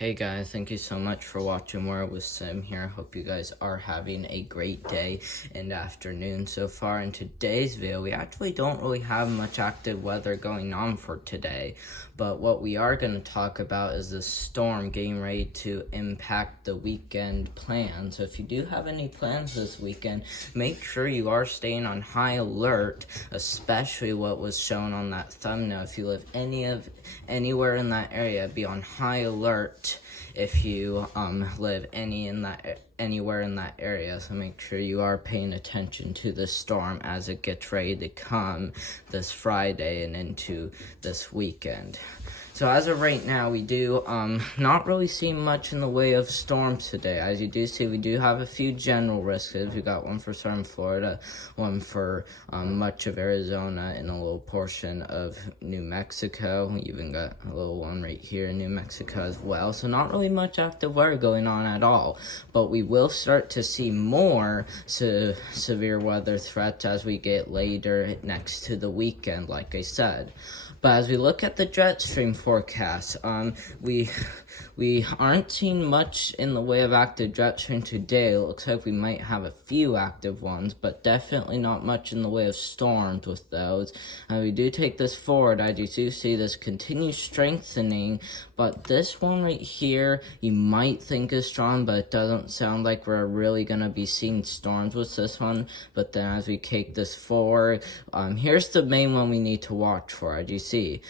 Hey guys, thank you so much for watching Where with Sim here. Hope you guys are having a great day and afternoon so far. In today's video, we actually don't really have much active weather going on for today, but what we are going to talk about is the storm getting ready to impact the weekend plans. So if you do have any plans this weekend, make sure you are staying on high alert, especially what was shown on that thumbnail. If you live anywhere in that area, be on high alert if you live anywhere in that area. So make sure you are paying attention to the storm as it gets ready to come this Friday and into this weekend. So as of right now, we do not really see much in the way of storms today. As you do see, we do have a few general risks. We got one for southern Florida, one for much of Arizona, and a little portion of New Mexico. We even got a little one right here in New Mexico as well. So not really much active weather going on at all. But we will start to see more severe weather threats as we get later next to the weekend, like I said. But as we look at the jet stream forecast, we aren't seeing much in the way of active jet stream today. It looks like we might have a few active ones, but definitely not much in the way of storms with those. And we do take this forward. I do see this continue strengthening, but this one right here, you might think is strong, but it doesn't sound like we're really going to be seeing storms with this one. But then as we take this forward, here's the main one we need to watch for. As you see,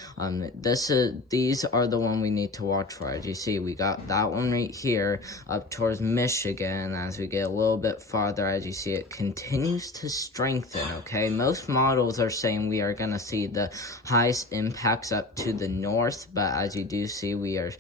these are the one we need to watch for. As you see, we got that one right here up towards Michigan. As we get a little bit farther, as you see, it continues to strengthen, okay? Most models are saying we are going to see the highest impacts up to the north, but as you do see, we are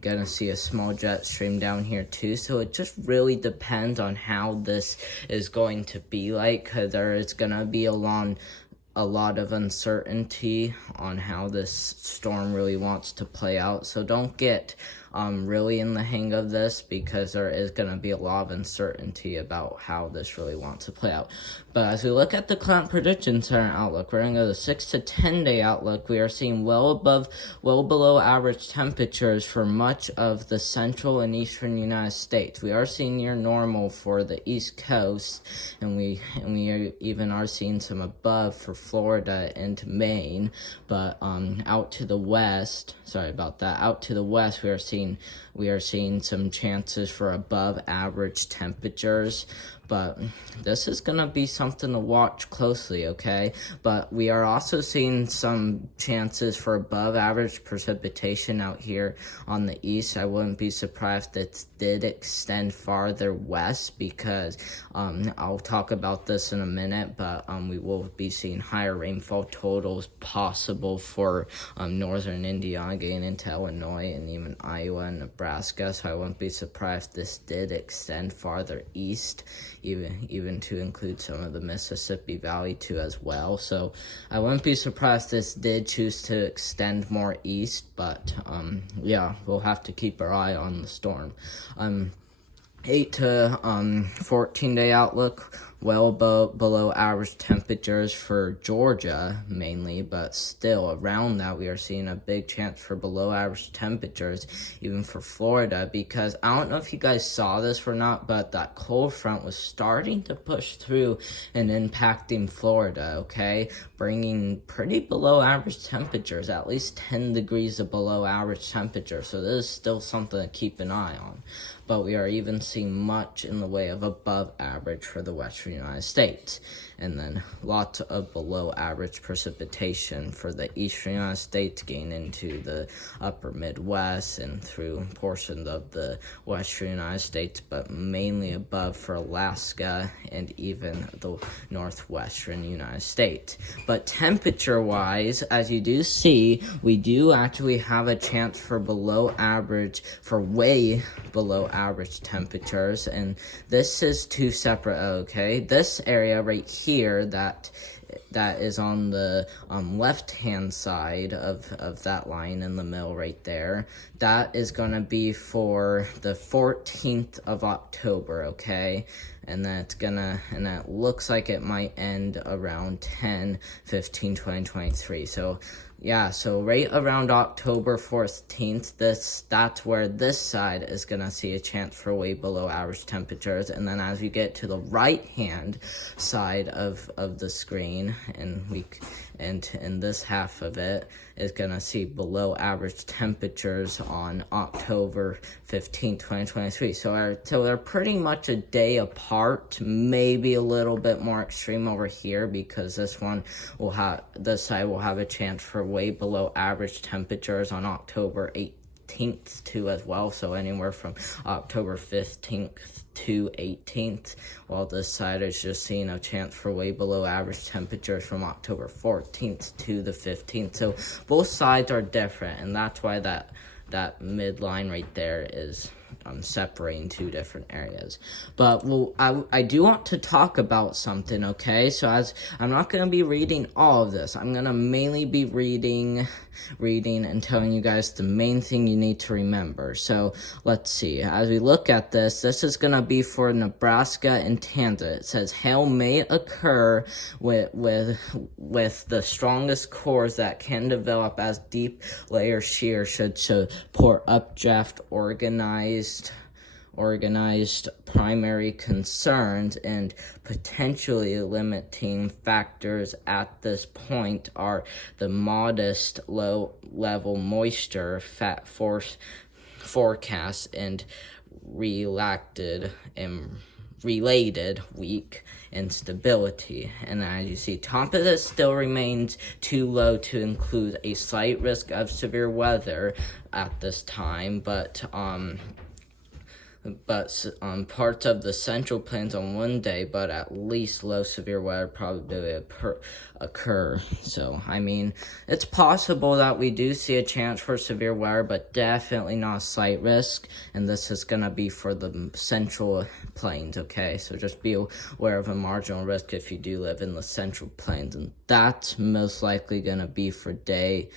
gonna see a small jet stream down here too. So it just really depends on how this is going to be like, because there is gonna be a lot of uncertainty on how this storm really wants to play out. So don't get really in the hang of this, because there is going to be a lot of uncertainty about how this really wants to play out. But as we look at the Climate Prediction Center outlook, we're going to go to 6 to 10 day outlook. We are seeing well below average temperatures for much of the central and eastern United States. We are seeing near normal for the East Coast, and we even are seeing some above for Florida and Maine. But out to the west, we are seeing some chances for above average temperatures. But this is going to be something to watch closely, okay? But we are also seeing some chances for above average precipitation out here on the east. I wouldn't be surprised if it did extend farther west, because I'll talk about this in a minute, but we will be seeing higher rainfall totals possible for northern Indiana getting into Illinois and even Iowa and Nebraska. So I wouldn't be surprised if this did extend farther east, even to include some of the Mississippi Valley too as well. So I wouldn't be surprised this did choose to extend more east, but yeah, we'll have to keep our eye on the storm. 8 to 14 day outlook, below average temperatures for Georgia mainly, but still around that we are seeing a big chance for below average temperatures even for Florida, because I don't know if you guys saw this or not, but that cold front was starting to push through and impacting Florida, okay, bringing pretty below average temperatures, at least 10 degrees of below average temperature. So this is still something to keep an eye on. But we are even seeing much in the way of above average for the western United States. And then lots of below average precipitation for the eastern United States, getting into the upper Midwest and through portions of the western United States, but mainly above for Alaska and even the northwestern United States. But temperature-wise, as you do see, we do actually have a chance for way below average temperatures, and this is two separate, okay? This area right here that is on the left-hand side of that line in the middle right there, that is going to be for the 14th of October, okay? And it looks like it might end around 10/15/2023. So Yeah, so right around October 14th, that's where this side is gonna see a chance for way below average temperatures, and then as you get to the right hand side of the screen, and in this half of it is gonna see below average temperatures on October 15th, 2023. So they're pretty much a day apart, maybe a little bit more extreme over here because this side will have a chance for way below average temperatures on October 18th too as well, so anywhere from October 15th to 18th, while this side is just seeing a chance for way below average temperatures from October 14th to the 15th. So both sides are different, and that's why that midline right there is separating two different areas. But I do want to talk about something, okay? So as I'm not going to be reading all of this, I'm going to mainly be reading and telling you guys the main thing you need to remember. So let's see. As we look at this is going to be for Nebraska and Kansas. It says hail may occur with the strongest cores that can develop as deep layer shear should support updraft organized primary concerns, and potentially limiting factors at this point are the modest low-level moisture forecast and related weak instability. And as you see, top of this still remains too low to include a slight risk of severe weather at this time, but parts of the central plains on one day, but at least low severe weather probability occur. So, I mean, it's possible that we do see a chance for severe weather, but definitely not a slight risk, and this is going to be for the central plains, okay? So just be aware of a marginal risk if you do live in the central plains, and that's most likely going to be for day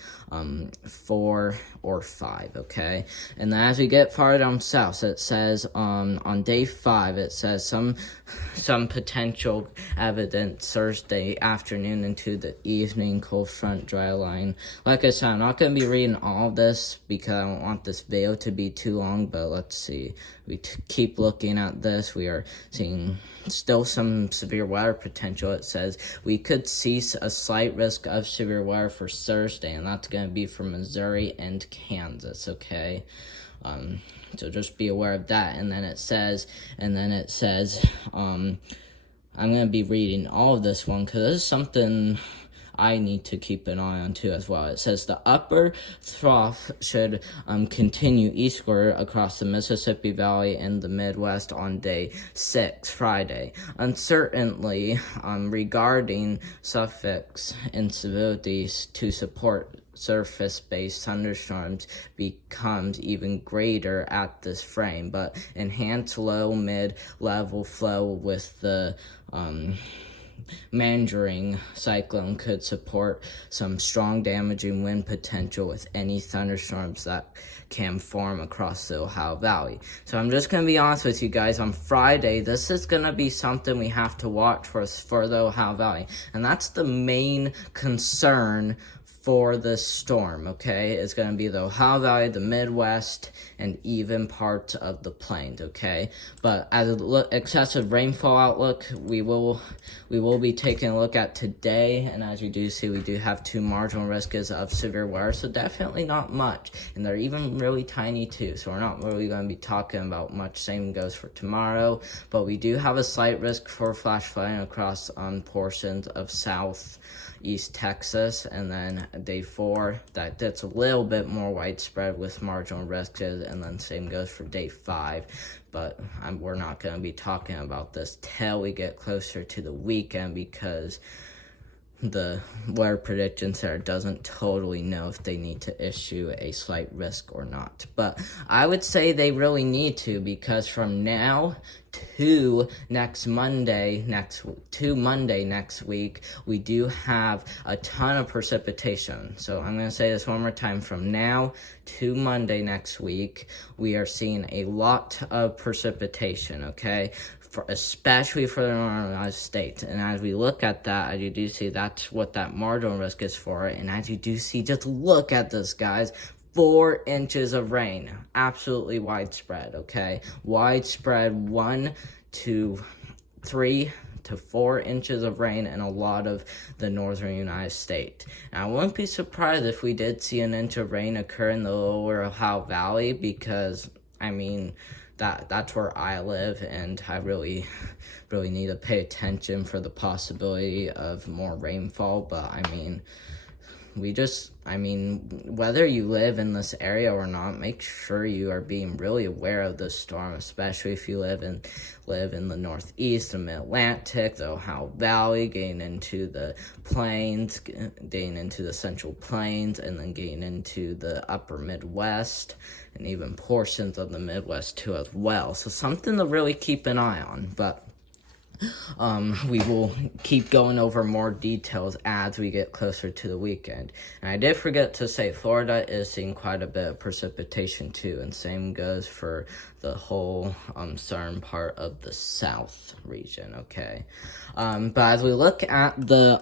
4 or 5, okay? And then as we get farther down south, it says on day 5, it says some potential evidence Thursday afternoon into the evening, cold front, dry line. Like I said, I'm not going to be reading all of this because I don't want this video to be too long, but let's see. We keep looking at this. We are seeing still some severe weather potential. It says we could see a slight risk of severe weather for Thursday, and that's going to be for Missouri and Kansas, okay? So just be aware of that. And then it says, I'm going to be reading all of this one because this is something I need to keep an eye on too as well. It says the upper trough should continue eastward across the Mississippi Valley and the Midwest on day 6, Friday. Uncertainty regarding suffix instabilities to support surface-based thunderstorms becomes even greater at this frame, but enhanced low mid-level flow with the Mandarin cyclone could support some strong damaging wind potential with any thunderstorms that can form across the Ohio Valley. So I'm just going to be honest with you guys, on Friday, this is going to be something we have to watch for the Ohio Valley. And that's the main concern for this storm, okay? It's going to be the Ohio Valley, the Midwest, and even parts of the plains, okay? But as an excessive rainfall outlook, we will be taking a look at today, and as you do see, we do have 2 marginal risks of severe weather, so definitely not much, and they're even really tiny too, so we're not really going to be talking about much. Same goes for tomorrow, but we do have a slight risk for flash flooding across portions of southeast Texas, and then day 4, that's a little bit more widespread with marginal risks, and then same goes for day 5. But we're not going to be talking about this till we get closer to the weekend because the weather prediction center doesn't totally know if they need to issue a slight risk or not. But I would say they really need to, because from now to Monday next week, we do have a ton of precipitation. So I'm going to say this one more time. From now to Monday next week, we are seeing a lot of precipitation, okay? Especially for the northern United States. And as we look at that, as you do see, that's what that marginal risk is for. And as you do see, just look at this, guys. 4 inches of rain, absolutely widespread, okay? Widespread 1 to 3 to 4 inches of rain in a lot of the northern United States. And I wouldn't be surprised if we did see an inch of rain occur in the lower Ohio Valley, because, I mean, that's where I live, and I really need to pay attention for the possibility of more rainfall. But I mean, whether you live in this area or not, make sure you are being really aware of this storm, especially if you live in the Northeast, the Mid-Atlantic, the Ohio Valley, getting into the plains, getting into the Central Plains, and then getting into the upper Midwest, and even portions of the Midwest too as well. So something to really keep an eye on. But we will keep going over more details as we get closer to the weekend. And I did forget to say, Florida is seeing quite a bit of precipitation too, and same goes for the whole southern part of the South region, okay? But as we look at the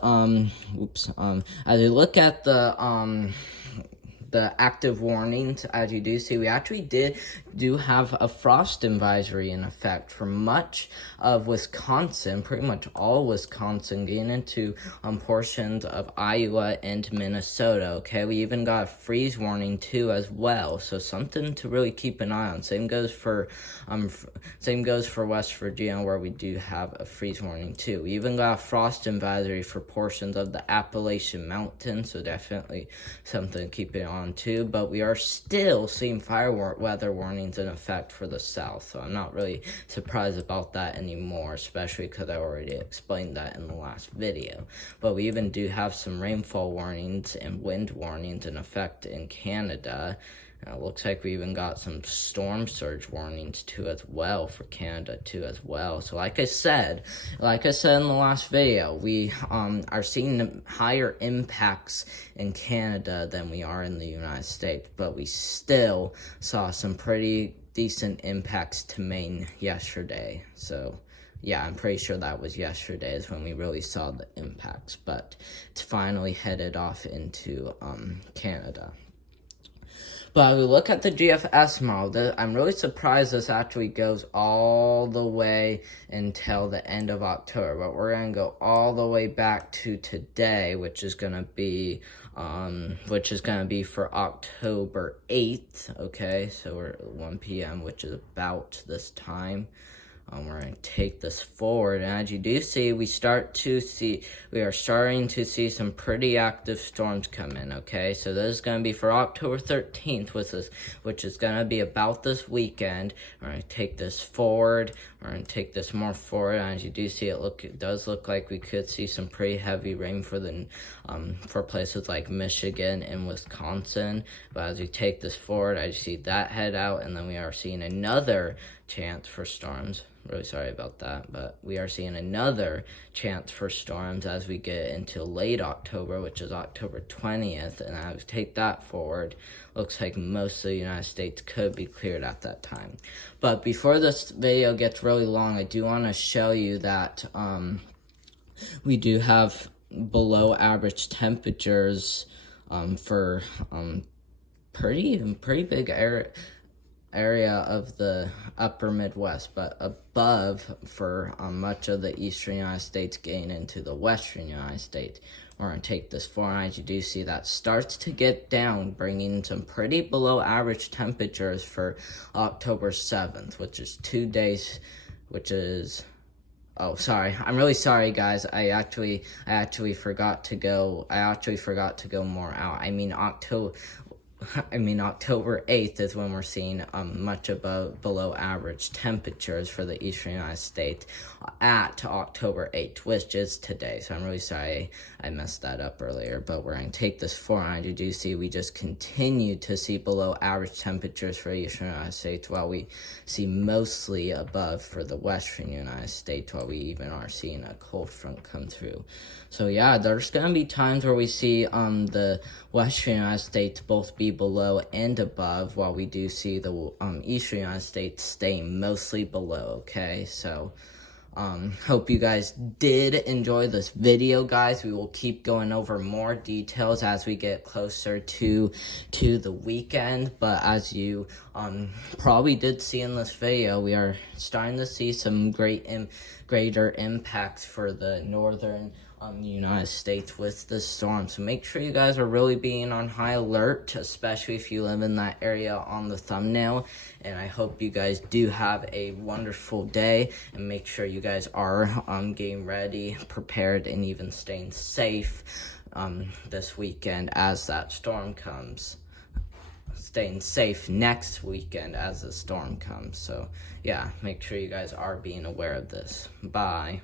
the active warnings, as you do see, we actually do have a frost advisory in effect for much of Wisconsin, pretty much all Wisconsin, getting into portions of Iowa and Minnesota, okay? We even got a freeze warning too as well, so something to really keep an eye on. Same goes for West Virginia, where we do have a freeze warning too. We even got a frost advisory for portions of the Appalachian Mountains, so definitely something to keep it on too. But we are still seeing fire weather warnings in effect for the South, so I'm not really surprised about that anymore, especially because I already explained that in the last video. But we even do have some rainfall warnings and wind warnings in effect in Canada. And it looks like we even got some storm surge warnings too as well for Canada too as well. So like I said in the last video, we are seeing higher impacts in Canada than we are in the United States, but we still saw some pretty decent impacts to Maine yesterday. So yeah, I'm pretty sure that was yesterday is when we really saw the impacts, but it's finally headed off into Canada. But we look at the GFS model. I'm really surprised this actually goes all the way until the end of October. But we're going to go all the way back to today, which is going to be for October 8th. Okay, so we're at 1 p.m., which is about this time. We're going to take this forward, and as you do see, we are starting to see some pretty active storms come in, okay? So this is going to be for October 13th, which is going to be about this weekend. We're going to take this forward. We're going to take this more forward, and as you do see, it does look like we could see some pretty heavy rain for places like Michigan and Wisconsin. But as we take this forward, I see that head out, and then we are seeing another chance for storms. Really sorry about that, but we are seeing another chance for storms as we get into late October, which is October 20th, and as we take that forward, looks like most of the United States could be cleared at that time. But before this video gets really long, I do want to show you that we do have below average temperatures for pretty big area of the upper Midwest, but above for much of the eastern United States, getting into the western United States. We're going to take this forward. As you do see, that starts to get down, bringing some pretty below average temperatures for October 7th, which is 2 days, oh, sorry. I'm really sorry, guys. I actually forgot to go more out. I mean, October 8th is when we're seeing much below average temperatures for the eastern United States at October 8th, which is today. So I'm really sorry I messed that up earlier, but we're going to take this forward. You do see we just continue to see below average temperatures for the eastern United States, while we see mostly above for the western United States, while we even are seeing a cold front come through. So yeah, there's going to be times where we see the western United States both be below and above, while we do see the eastern United States staying mostly below, okay? So hope you guys did enjoy this video, guys. We will keep going over more details as we get closer to the weekend, but as you probably did see in this video, we are starting to see some greater impacts for the northern United States with the storm. So make sure you guys are really being on high alert, especially if you live in that area on the thumbnail. And I hope you guys do have a wonderful day, and make sure you guys are getting ready, prepared, and even staying safe this weekend as that storm comes. Staying safe next weekend as the storm comes. So yeah, make sure you guys are being aware of this. Bye.